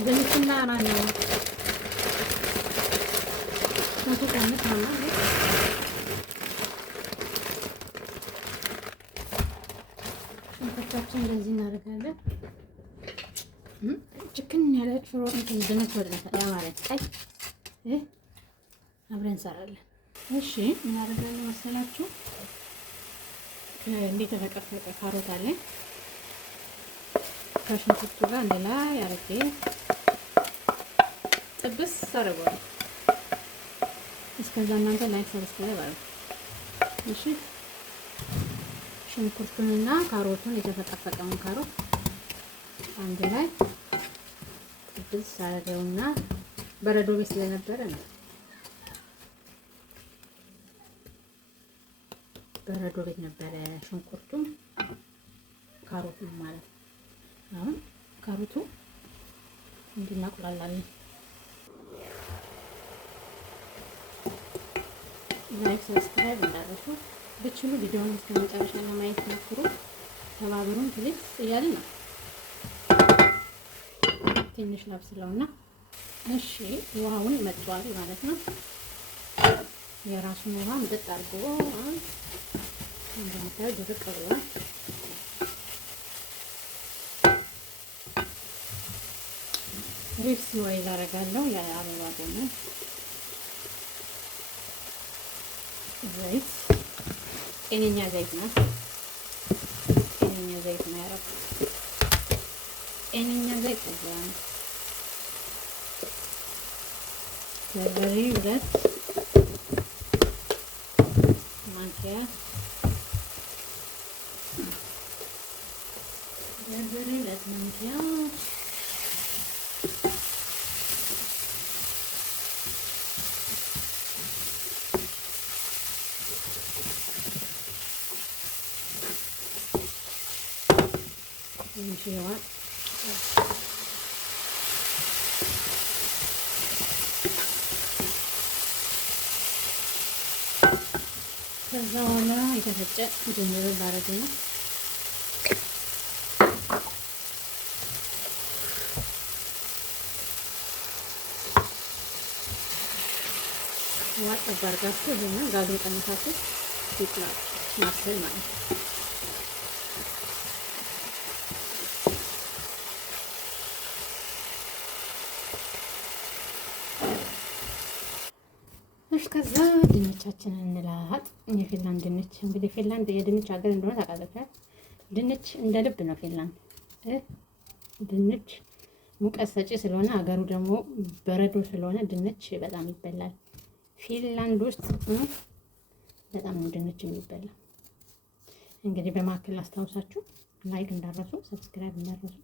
ድንችና ማነው ሽንኩርት አይነት ነው። ሽንኩርታችን እንደዚህ እናደርጋለን። ችክን ያለ ሽሮ ድንች ወደ ማለት ቀይ አብረን እንሰራለን። እሺ እናደርጋለን መሰላችሁ እንዴት ተፈቀፈቀ ካሮት አለ ከሽንኩርቱ ጋር አንድ ላይ አድርጌ ጥብስ አደርገዋለሁ። እስከዛ እናንተ ላይክ ሰብስክራይብ አድርጉ። እሺ ሽንኩርቱንና ካሮቱን የተፈቀፈቀውን ካሮት አንድ ላይ ጥብስ አደርገውና በረዶ ቤት ስለነበረ ነው በረዶ ቤት ነበረ ሽንኩርቱም ካሮቱም ማለት ነው። አሁን ካሮቱ እንድናቁላላለን። ላይክ ሰብስክራይብ እንዳደረሱ ብችሉ ቪዲዮውን እስከ መጨረሻ ለማየት ሞክሩ። ተባብሩን ፕሊዝ እያልን ነው። ትንሽ ላብስለውና እሺ ውሃውን መጥቷል ማለት ነው። የራሱን ውሃ ምጥጥ አድርጎ እንደምታዩ ድርቅ ብሏል። ሪፕስ ኦይል አደርጋለሁ። የአበባ ጎመን ዘይት ጤነኛ ዘይት ነው። ጤነኛ ዘይት ነው ያደረኩት። ጤነኛ ዘይት ነው። በርበሬ 2 ማንኪያ በርበሬ 2 ማንኪያ ይሽዋል። ከዛ በኋላ የተፈጨ ዝንጅብል ባረግ ነው። ዋጥ ባርጋችሁ ይሄንን ጋዙን ቀንሳችሁ ይጥላል ማስል ማለት ነው። ከዛ ድንቻችንን እንላጥ። የፊንላንድ ድንች እንግዲህ ፊንላንድ የድንች ሀገር እንደሆነ ታውቃላችሁ። ድንች እንደ ልብ ነው ፊንላንድ። ድንች ሙቀት ሰጪ ስለሆነ ሀገሩ ደግሞ በረዶ ስለሆነ ድንች በጣም ይበላል። ፊንላንድ ውስጥ በጣም ነው ድንች የሚበላ። እንግዲህ በማከል አስታውሳችሁ ላይክ እንዳረሱ ሰብስክራይብ እንዳረሱ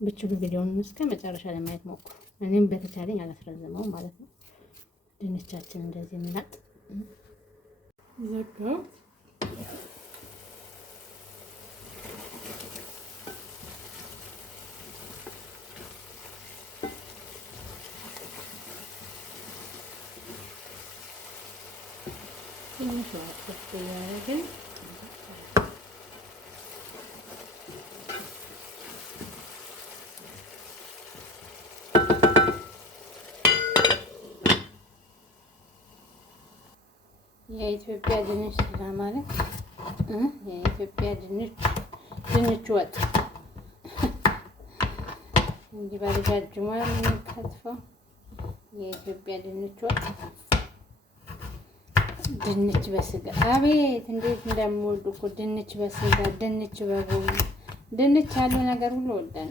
ብቻ ቪዲዮውን እስከ መጨረሻ ለማየት ሞክሩ። እኔም በተቻለኝ አላስረዝመውም ማለት ነው። ድንቻችን እንደዚህ እናጥ ዘጋው። ትንሽ ወጥ ያደረግን የኢትዮጵያ ድንች ማለት የኢትዮጵያ ድንች ወጥ እንዲህ ባለጃጅሟ የምንከትፈው የኢትዮጵያ ድንች ወጥ። ድንች በስጋ አቤት እንዴት እንደምወድ እኮ ድንች በስጋ፣ ድንች በጎመን፣ ድንች ያለው ነገር ሁሉ ወደን።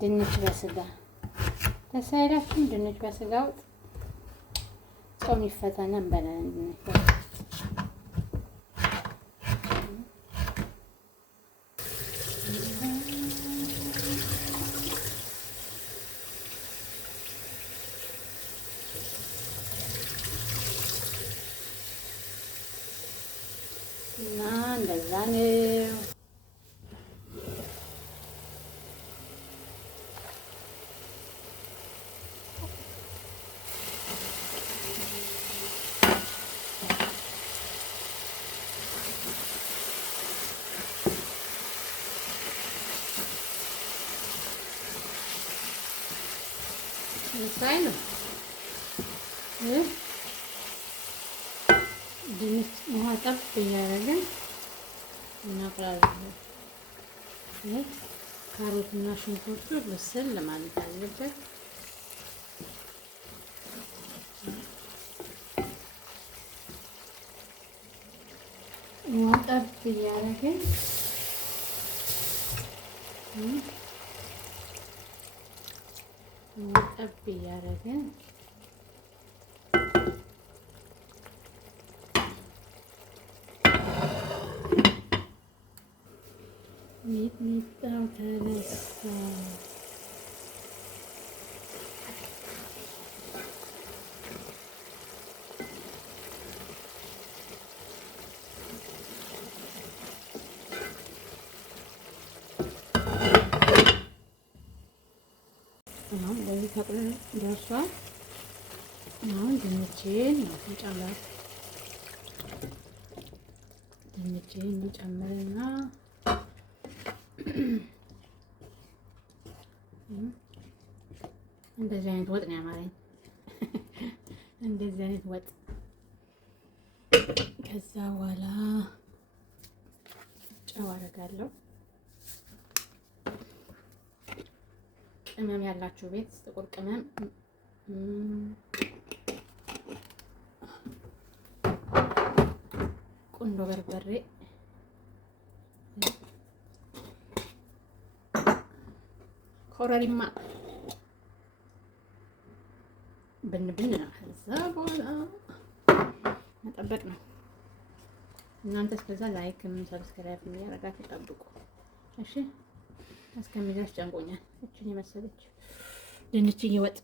ድንች በስጋ ደስ አይላችሁም? ድንች በስጋ ወጥ ጾም ይፈታና እንበላለን። እና እንደዛ ነው። ወሳኝ ነው። ድንች ውሃ ጠብ እያደረግን እናቁላለን። ካሮትና ሽንኩርቱ በስል ማለት አለበት። ውሃ ጠብ እያደረግን ጠብ እያደረግን ሚጥሚጣው ተነሳ። አሁን በዚህ ተቁሎ ደርሷል። አሁን ድንቼን ነው እንጨምር። ድንቼን እንጨምርና እንደዚህ አይነት ወጥ ነው ያማረኝ። እንደዚህ አይነት ወጥ ከዛ በኋላ ጨው አደርጋለሁ። ቅመም ያላችሁ ቤት ጥቁር ቅመም ቁንዶ በርበሬ ኮረሪማ ብን ነው። ከዛ በኋላ መጠበቅ ነው። እናንተ እስከዛ ላይክ ሰብስክራይብ እያደረጋችሁ ጠብቁ እሺ። እስከሚደርስ ጨንቆኛል። እችን የመሰለች ድንችዬ ወጥ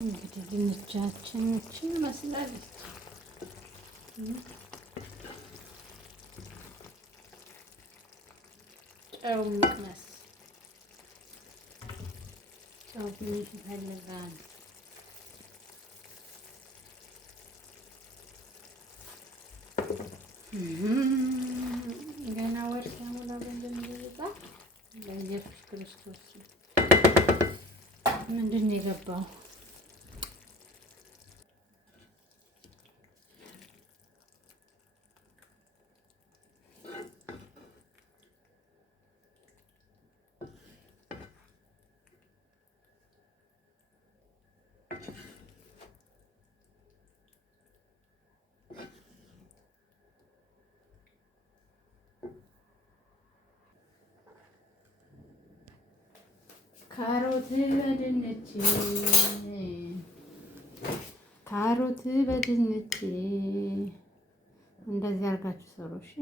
እንግዲህ ድንቻችን እችን መስላለች። ጨው መቅመስ ጨው ትንሽ ይፈልጋል። ገና ወር ሳይሞላ በእንደሚገባ ለኢየሱስ ክርስቶስ ምንድን ነው የገባው? ካሮት በድንች ካሮት በድንች እንደዚህ አድርጋችሁ ሰሩ። እሺ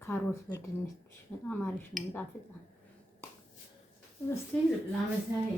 ካሮት በድንች በጣም አሪፍ ነው፣ ይጣፍጣል። እስቲ ላመሳይ